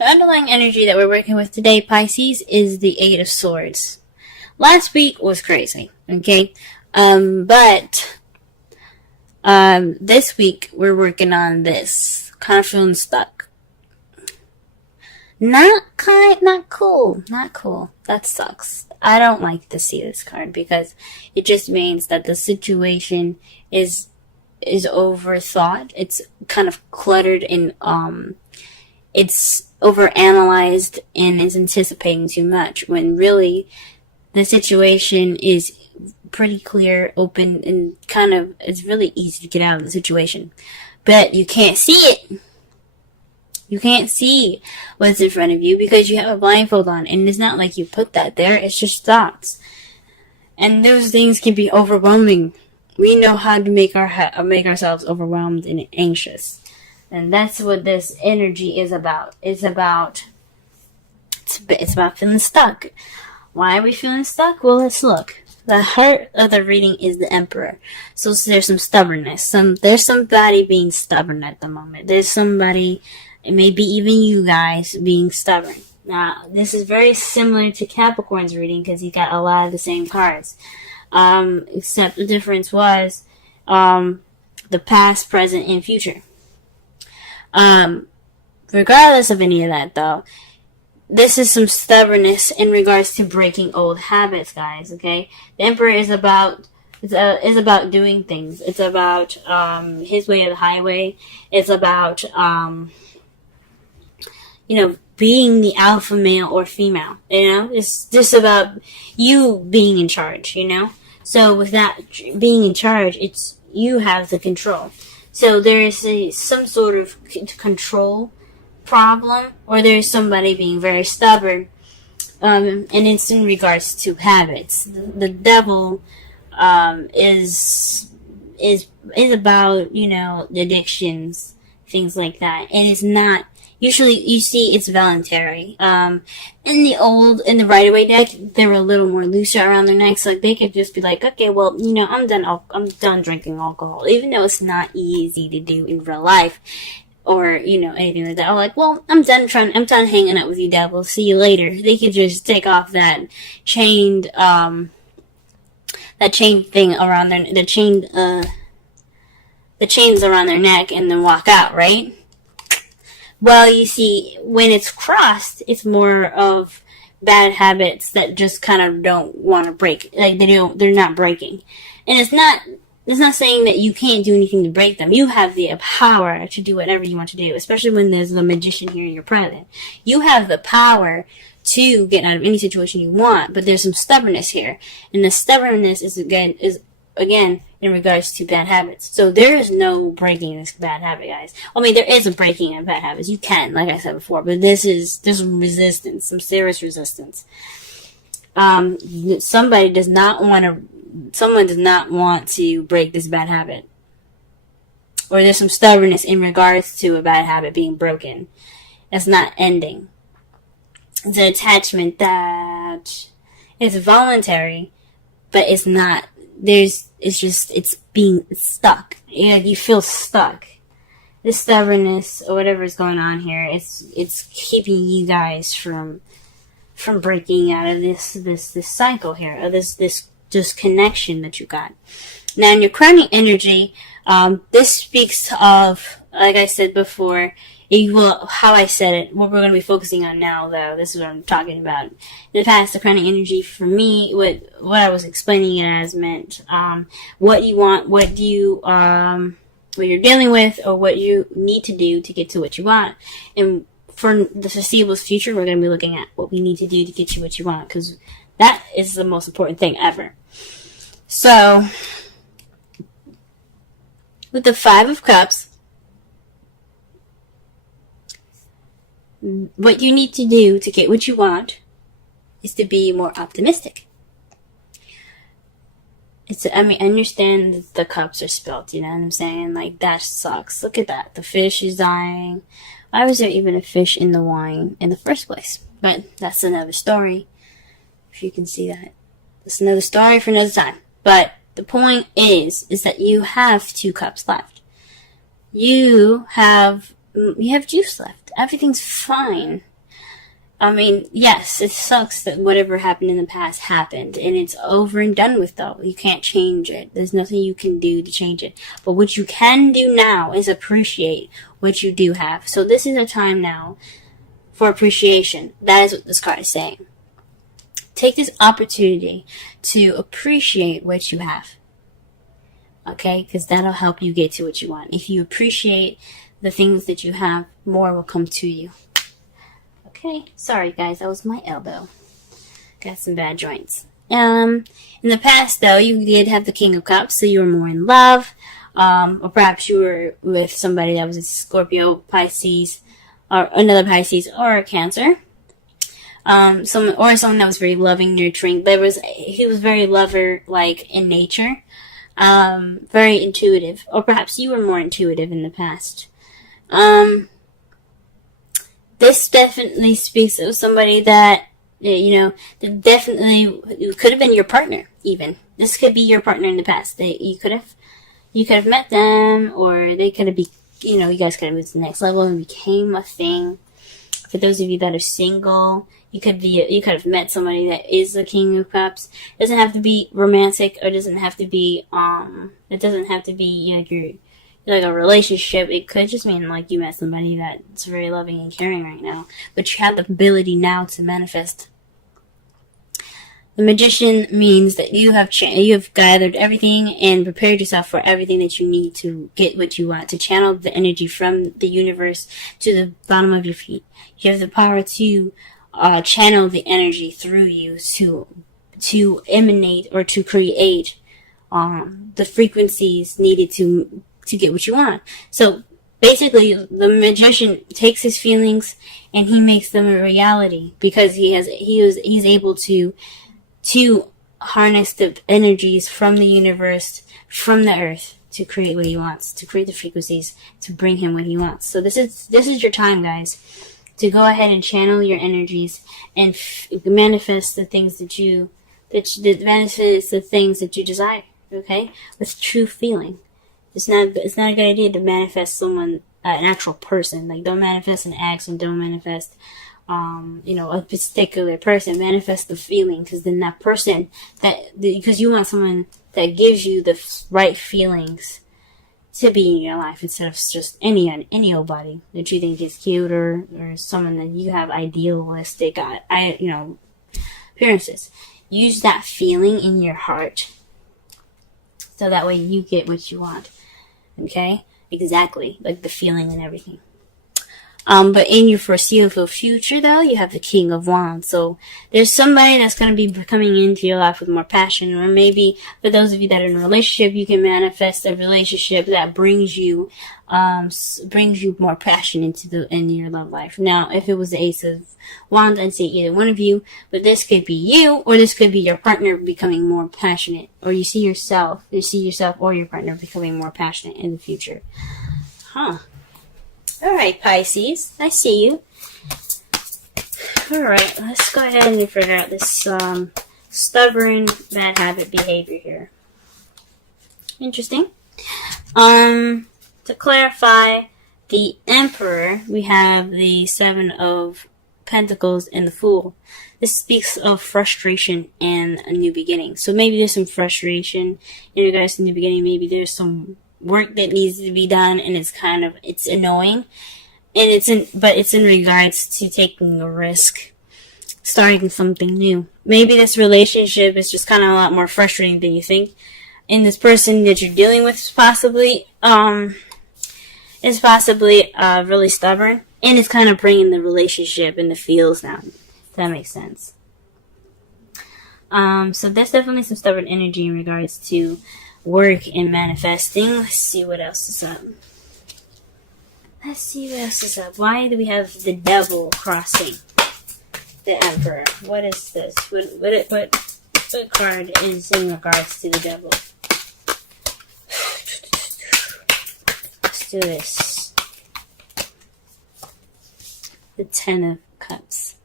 The underlying energy that we're working with today, Pisces, is the Eight of Swords. Last week was crazy, okay? But this week we're working on this. Kind of feeling stuck. Not cool. That sucks. I don't like to see this card because it just means that the situation is overthought. It's kind of cluttered and it's overanalyzed and is anticipating too much when really the situation is pretty clear, open, and kind of it's really easy to get out of the situation. But you can't see it. You can't see what's in front of you because you have a blindfold on, and it's not like you put that there, it's just thoughts. And those things can be overwhelming. We know how to make ourselves overwhelmed and anxious. And that's what this energy is about. It's about feeling stuck. Why are we feeling stuck? Well, let's look. The heart of the reading is the Emperor. So there's some stubbornness. There's somebody being stubborn at the moment. There's somebody, maybe even you guys, being stubborn. Now, this is very similar to Capricorn's reading because he got a lot of the same cards. Except the difference was the past, present, and future. Regardless of any of that, though, this is some stubbornness in regards to breaking old habits, guys. Okay, the Emperor is about doing things. It's about his way or the highway. It's about being the alpha male or female. It's just about you being in charge. So with that being in charge, it's you have the control. So there is some sort of control problem, or there's somebody being very stubborn, and it's in regards to habits. The devil is about the addictions, things like that, and it's not. Usually, you see it's voluntary. In the Rider-Waite deck, they were a little more looser around their necks, so they could just be like, okay, well, I'm done drinking alcohol, even though it's not easy to do in real life, or anything like that. Or like, well, I'm done hanging out with you, devil. See you later. They could just take off that chain thing around the chains around their neck, and then walk out, right? Well, you see, when it's crossed, it's more of bad habits that just kind of don't want to break. Like, they're not breaking. And it's not saying that you can't do anything to break them. You have the power to do whatever you want to do, especially when there's the magician here in your present. You have the power to get out of any situation you want, but there's some stubbornness here. And the stubbornness is again in regards to bad habits. So there is no breaking this bad habit, guys. I mean, there is a breaking of bad habits. You can, like I said before, but there's some resistance, some serious resistance. Someone does not want to break this bad habit. Or there's some stubbornness in regards to a bad habit being broken. It's not ending. It's an attachment that is voluntary, but it's not. It's being stuck. You feel stuck. This stubbornness or whatever is going on here, it's keeping you guys from breaking out of this cycle here, or this connection that you got. Now, in your crowning energy, this speaks of, like I said before, how I said it, what we're going to be focusing on now, though, this is what I'm talking about. In the past, the crowning energy, for me, what I was explaining it as meant, what you want, what you're dealing with, or what you need to do to get to what you want. And for the foreseeable future, we're going to be looking at what we need to do to get you what you want, because that is the most important thing ever. So, with the Five of Cups, what you need to do to get what you want is to be more optimistic. I understand that the cups are spilled, you know what I'm saying? Like, that sucks. Look at that. The fish is dying. Why was there even a fish in the wine in the first place? But that's another story. If you can see that. That's another story for another time. But the point is that you have 2 cups left. You have juice left. Everything's fine. I mean, yes, it sucks that whatever happened in the past happened, and it's over and done with, though. You can't change it. There's nothing you can do to change it. But what you can do now is appreciate what you do have. So this is a time now for appreciation. That is what this card is saying. Take this opportunity to appreciate what you have. Okay? Because that'll help you get to what you want. If you appreciate the things that you have, more will come to you. Okay, sorry guys, that was my elbow. Got some bad joints. In the past though, you did have the King of Cups, so you were more in love. Or perhaps you were with somebody that was a Scorpio, Pisces, or another Pisces, or a Cancer. Someone that was very loving, nurturing. He was very lover-like in nature. Very intuitive. Or perhaps you were more intuitive in the past. This definitely speaks of somebody that, that definitely could have been your partner, even. This could be your partner in the past. You could have met them, or they could have you guys could have moved to the next level and became a thing. For those of you that are single, you could have met somebody that is the King of Cups. It doesn't have to be romantic, or it doesn't have to be, like a relationship. It could just mean like you met somebody that's very loving and caring right now, but you have the ability now to manifest. The Magician means that you have gathered everything and prepared yourself for everything that you need to get what you want, to channel the energy from the universe to the bottom of your feet. You have the power to channel the energy through you to emanate or to create the frequencies needed to get what you want. So basically, the Magician takes his feelings and he makes them a reality, because he's able to harness the energies from the universe, from the earth, to create what he wants, to create the frequencies to bring him what he wants. So this is your time, guys, to go ahead and channel your energies and manifest the things that you desire. Okay, with true feeling. It's not a good idea to manifest someone, an actual person. Like, don't manifest an action, don't manifest, a particular person. Manifest the feeling, because then that person, because you want someone that gives you the right feelings to be in your life, instead of just any old body that you think is cute, or someone that you have idealistic, appearances. Use that feeling in your heart, so that way you get what you want. Okay? Exactly. Like the feeling and everything. But in your foreseeable future, though, you have the King of Wands. So there's somebody that's going to be coming into your life with more passion. Or maybe for those of you that are in a relationship, you can manifest a relationship that brings you more passion in your love life. Now, if it was the Ace of Wands, I'd say either one of you. But this could be you, or this could be your partner becoming more passionate. Or you see yourself or your partner becoming more passionate in the future. Alright, Pisces. I see you. Alright, let's go ahead and figure out this stubborn bad habit behavior here. Interesting. To clarify, the Emperor, we have the Seven of Pentacles and the Fool. This speaks of frustration and a new beginning. So maybe there's some frustration in regards to new beginning. Maybe there's some work that needs to be done, and it's annoying, and it's in regards to taking a risk, starting something new. Maybe this relationship is just kind of a lot more frustrating than you think, and this person that you're dealing with is possibly really stubborn, and it's kind of bringing the relationship in the feels down. If that makes sense. So there's definitely some stubborn energy in regards to work and manifesting. Let's see what else is up. Why do we have the Devil crossing the Emperor? What is this? What card is in regards to the Devil? Let's do this. The Ten of Cups.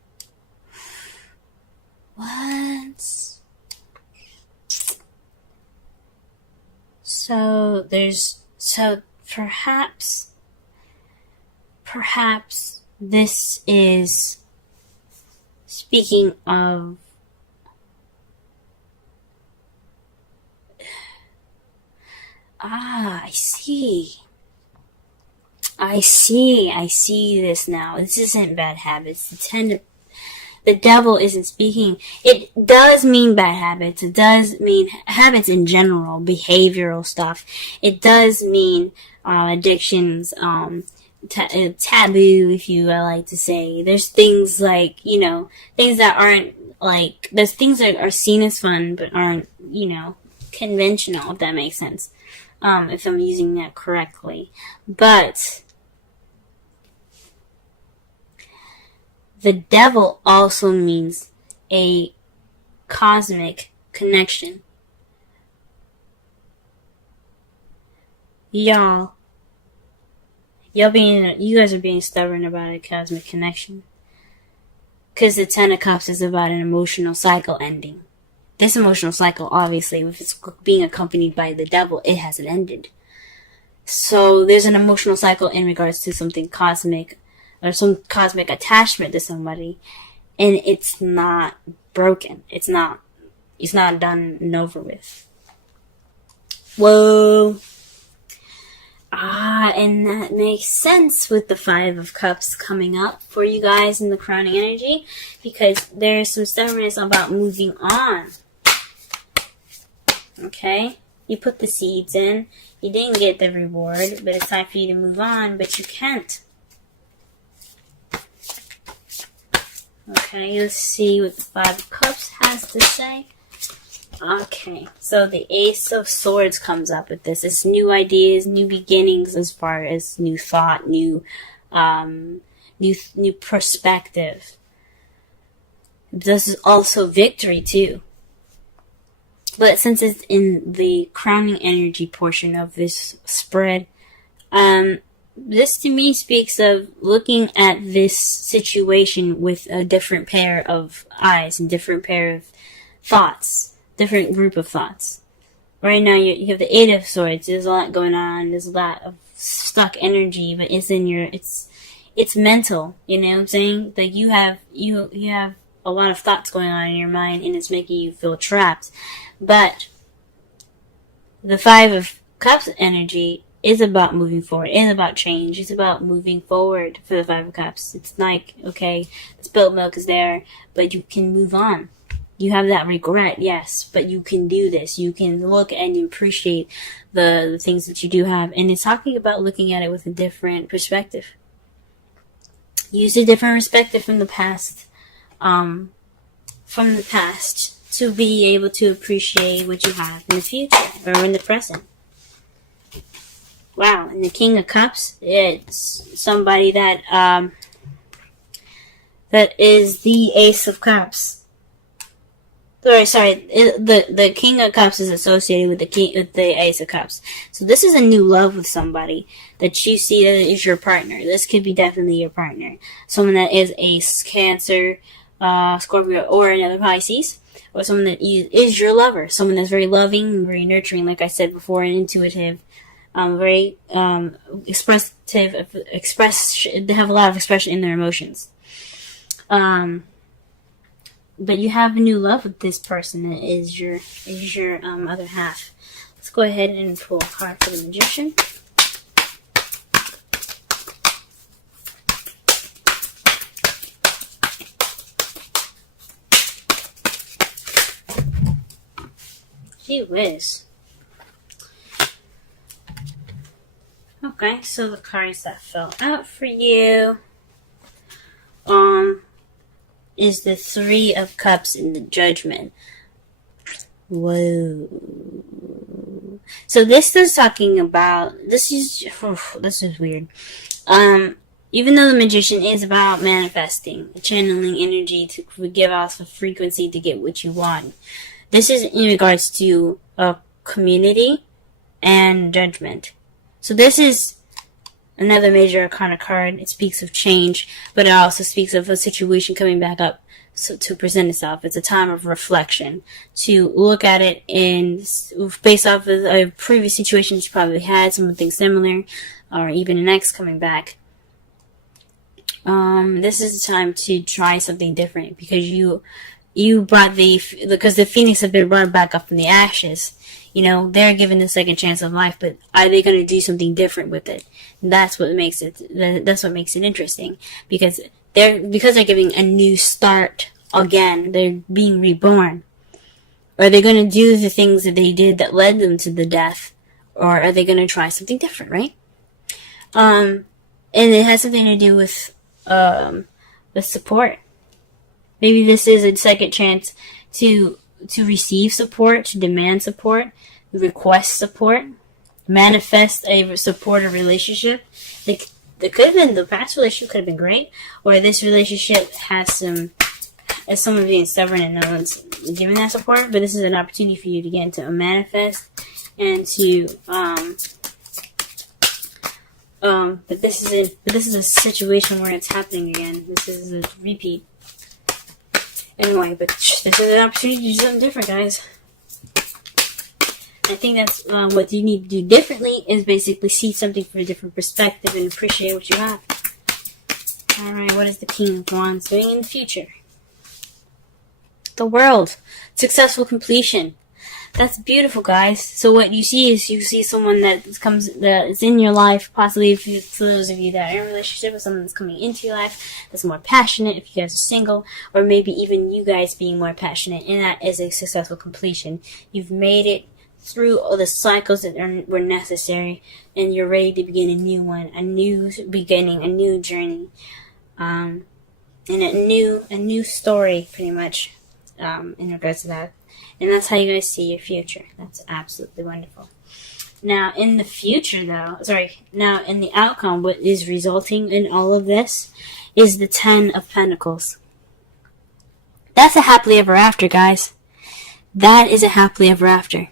What? So perhaps this is speaking of I see. I see this now. This isn't bad habits. The devil isn't speaking. It does mean bad habits. It does mean habits in general, behavioral stuff. It does mean addictions, taboo, if you like to say. There's things like, things that aren't like, there's things that are seen as fun but aren't, conventional, if that makes sense. If I'm using that correctly. But the devil also means a cosmic connection. You guys are being stubborn about a cosmic connection. Because the Ten of Cups is about an emotional cycle ending. This emotional cycle, obviously, if it's being accompanied by the devil, it hasn't ended. So there's an emotional cycle in regards to something cosmic, or some cosmic attachment to somebody, and it's not broken. It's not done and over with. Whoa. And that makes sense with the Five of Cups coming up for you guys in the crowning energy, because there's some stubbornness about moving on. Okay? You put the seeds in, you didn't get the reward, but it's time for you to move on, but you can't. Okay, let's see what the Five of Cups has to say. Okay, so the Ace of Swords comes up with this. It's new ideas, new beginnings as far as new thought, new perspective. This is also victory too. But since it's in the crowning energy portion of this spread, this to me speaks of looking at this situation with a different pair of eyes and different pair of thoughts. Different group of thoughts. Right now you have the Eight of Swords. There's a lot going on. There's a lot of stuck energy, but it's mental. You know what I'm saying? Like you have a lot of thoughts going on in your mind, and it's making you feel trapped. But the Five of Cups energy is about moving forward. It's about change. It's about moving forward for the Five of Cups. It's like, okay, the spilled milk is there, but you can move on. You have that regret, yes, but you can do this. You can look and appreciate the things that you do have. And it's talking about looking at it with a different perspective. Use a different perspective from the past. To be able to appreciate what you have in the future or in the present. Wow, and the King of Cups, it's somebody that is the Ace of Cups. The King of Cups is associated with the Ace of Cups. So this is a new love with somebody that you see that is your partner. This could be definitely your partner. Someone that is a Cancer, Scorpio, or another Pisces. Or someone that is your lover. Someone that's very loving, very nurturing, like I said before, and intuitive. Very expressive. They have a lot of expression in their emotions. But you have a new love with this person that is your other half. Let's go ahead and pull a card for the Magician. Gee whiz. Okay, so the cards that fell out for you is the Three of Cups in the Judgment. Whoa. So this is talking about, this is weird. Even though the Magician is about manifesting, channeling energy to give off a frequency to get what you want. This is in regards to a community and judgment. So this is another major arcana card. It speaks of change, but it also speaks of a situation coming back up to present itself. It's a time of reflection, to look at it and based off of a previous situation you probably had, something similar, or even an ex coming back. This is the time to try something different, because you brought because the phoenix have been brought back up from the ashes. You know, they're given a second chance of life, but are they going to do something different with it? That's what makes it interesting, because they're giving a new start again. They're being reborn. Are they going to do the things that they did that led them to the death, or are they going to try something different, right? And it has something to do with support. Maybe this is a second chance to receive support, to demand support, request support, manifest a supportive relationship. It could have been, the past relationship could have been great, or this relationship has someone being stubborn and no one's giving that support. But this is an opportunity for you to get into a manifest and to but this is a situation where it's happening again. This is a repeat. Anyway, but this is an opportunity to do something different, guys. I think that's what you need to do differently, is basically see something from a different perspective and appreciate what you have. Alright, what is the King of Wands doing in the future? The World. Successful completion. That's beautiful, guys. So what you see someone that is in your life, possibly for those of you that are in a relationship with someone that's coming into your life, that's more passionate, if you guys are single, or maybe even you guys being more passionate, and that is a successful completion. You've made it through all the cycles that were necessary, and you're ready to begin a new one, a new beginning, a new journey, and a new story, pretty much, in regards to that. And that's how you guys see your future. That's absolutely wonderful. Now, in the outcome, what is resulting in all of this is the 10 of Pentacles. That's a happily ever after, guys. That is a happily ever after.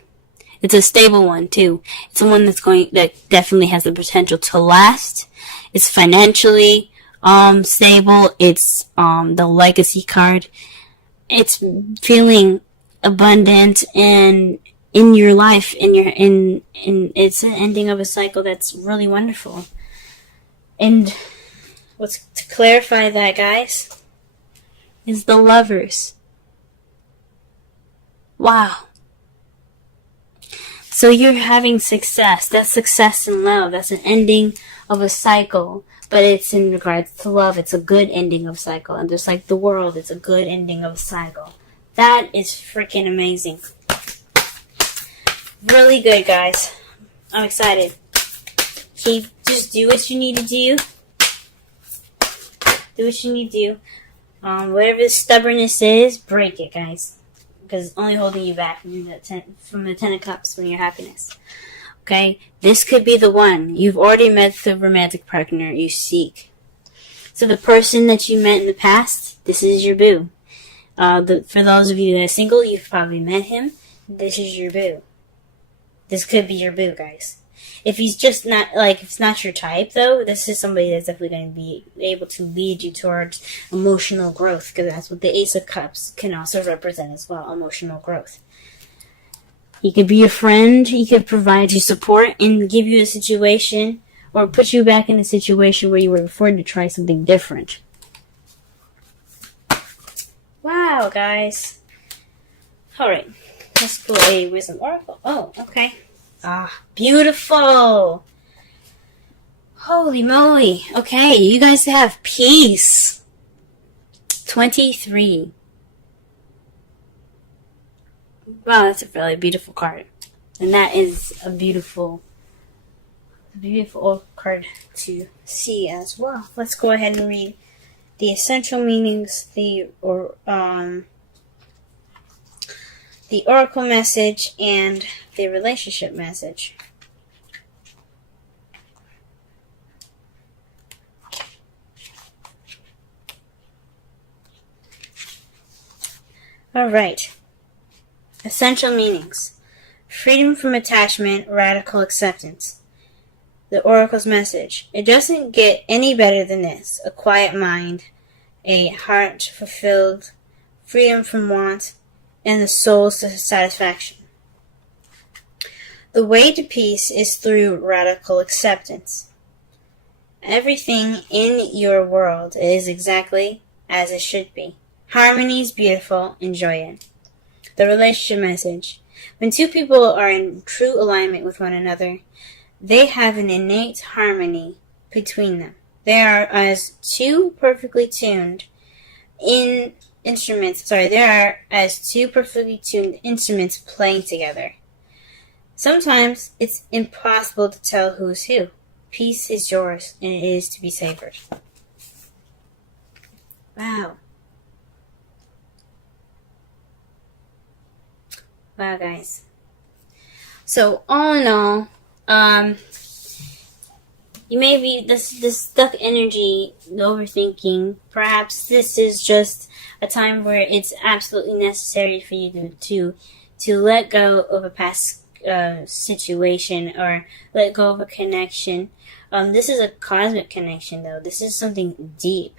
It's a stable one, too. It's one that definitely has the potential to last. It's financially stable. It's the legacy card. It's feeling abundant and in your life, it's an ending of a cycle that's really wonderful. And what's to clarify that, guys, is the Lovers. Wow. So you're having success. That's success in love. That's an ending of a cycle, but it's in regards to love. It's a good ending of a cycle. And just like the World, it's a good ending of a cycle. That is freaking amazing. Really good, guys. I'm excited. Just do what you need to do. Do what you need to do. Whatever the stubbornness is, break it, guys. Because it's only holding you back from the 10 of Cups, from your happiness. Okay? This could be the one. You've already met the romantic partner you seek. So the person that you met in the past, this is your boo. For those of you that are single, you've probably met him. This is your boo. This could be your boo, guys. If he's just not, if it's not your type, though, this is somebody that's definitely going to be able to lead you towards emotional growth, because that's what the Ace of Cups can also represent as well, emotional growth. He could be your friend. He could provide you support and give you a situation, or put you back in a situation where you were before to try something different. Wow, guys. Alright. Let's pull a Wisdom Oracle. Oh, okay. Beautiful. Holy moly. Okay, you guys have peace. 23. Wow, that's a really beautiful card. And that is a beautiful card to see as well. Let's go ahead and read the essential meanings, the oracle message, and the relationship message. Alright. Essential meanings. Freedom from attachment, radical acceptance. The oracle's message. It doesn't get any better than this. A quiet mind, a heart fulfilled, freedom from want, and the soul's satisfaction. The way to peace is through radical acceptance. Everything in your world is exactly as it should be. Harmony is beautiful. Enjoy it. The relationship message. When two people are in true alignment with one another, they have an innate harmony between them. They are as two perfectly tuned instruments playing together. Sometimes it's impossible to tell who's who. Peace is yours, and it is to be savored. Wow. Wow, guys. So, all in all, you may be this stuck energy, overthinking. Perhaps this is just a time where it's absolutely necessary for you to let go of a past situation, or let go of a connection. This is a cosmic connection, though. This is something deep.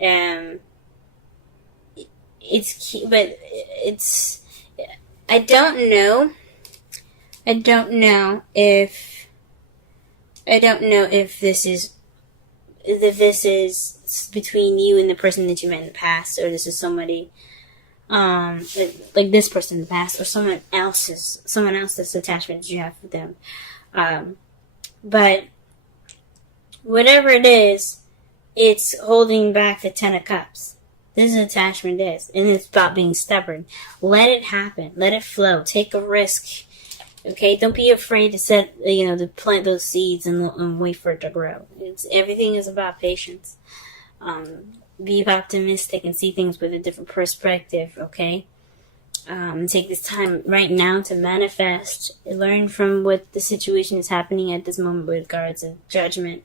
I don't know if this is between you and the person that you met in the past, or this is somebody like this person in the past, or someone else's attachment that you have with them. But whatever it is, it's holding back the 10 of Cups. This is attachment is, and it's about being stubborn. Let it happen. Let it flow. Take a risk. Okay, don't be afraid to to plant those seeds and wait for it to grow. Everything is about patience. Be optimistic and see things with a different perspective. Okay, take this time right now to manifest. Learn from what the situation is happening at this moment with regards to judgment.